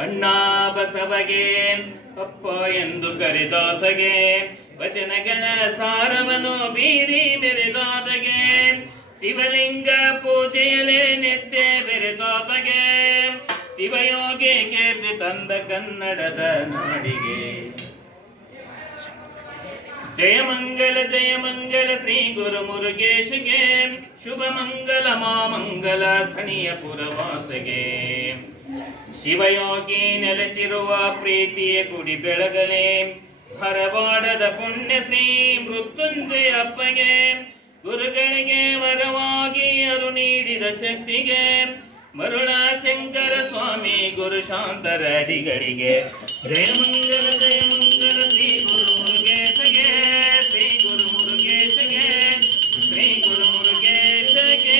ಅಣ್ಣ ಬಸವಗೆ ಅಪ್ಪ ಎಂದು ಕರೆದಾತಗೆ ವಚನಗಳ ಸಾರವನು ಬೀರಿ ಮೆರೆದಾತಗೆ ಶಿವಲಿಂಗ ಪೂಜೆಯಲೇ ನಿತ್ಯ ಬೆರೆದಾತಗೆ ಶಿವಯೋಗಿ ಕೀರ್ತಿ ತಂದ ಕನ್ನಡದ ನಾಡಿಗೆ ಜಯ ಮಂಗಲ ಶ್ರೀ ಗುರು ಮುರುಗೇಶಗೆ ಶುಭ ಮಂಗಲ ಮಾಮಂಗಲ ಧಣಿಯ ಪುರವಾಸಗೆ ಶಿವಯೋಗಿ ನೆಲೆಸಿರುವ ಪ್ರೀತಿಯ ಕುಡಿ ಬೆಳಗಲೆ ಹರವಾಡದ ಪುಣ್ಯ ಶ್ರೀ ಮೃತ್ಯುಂಜಯ ಅಪ್ಪಗೆ ಗುರುಗಳಿಗೆ ವರವಾಗಿ ಅರು ನೀಡಿದ ಶಕ್ತಿಗೆ ಮರುಳ ಶಂಕರ ಸ್ವಾಮಿ ಗುರು ಶಾಂತರ ಅಡಿಗಳಿಗೆ ಜಯ ಮಂಗಲ ಶ್ರೀ ಗುರು ಮುರುಗೇಶಗೆ ಶ್ರೀ ಗುರು ಮುರುಗೇಶಗೆ ಶ್ರೀ ಗುರು ಮುರುಗೇಶಗೆ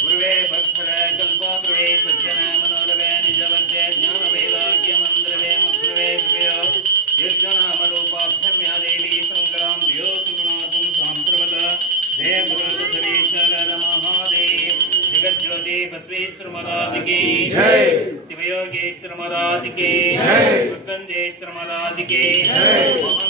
ಗುರುವೇ ಭಕ್ತರ ಕಲ್ಪಾತ್ರವೇ ಸಜ್ಜನ ಮನೋರವೇ ನಿಜವದ್ಯ ಜ್ಞಾನ ವೈರಾಗ್ಯ ಮಂತ್ರವೇ ಮುಖ್ಯವೇ ಕೃಪೆಯೋ ಯಜ್ಞನಾಮ ರೂಪಾಭ್ಯಮ್ಯಾ ದೇವಿ ಸಂಕರಾಂ ದಿಯೋ ಸುಗುಣಾತ್ಮ ಸಾಂಪ್ರವದ ಜಯ ಗುರು ಬಸವೇಶ್ವರ ಮಹಾದೇವ್ जगज्योति बसवेश्वर महाराज की जय शिवयोगेश्वर महाराज की जय मृत्युंजयेश्वर महाराज की जय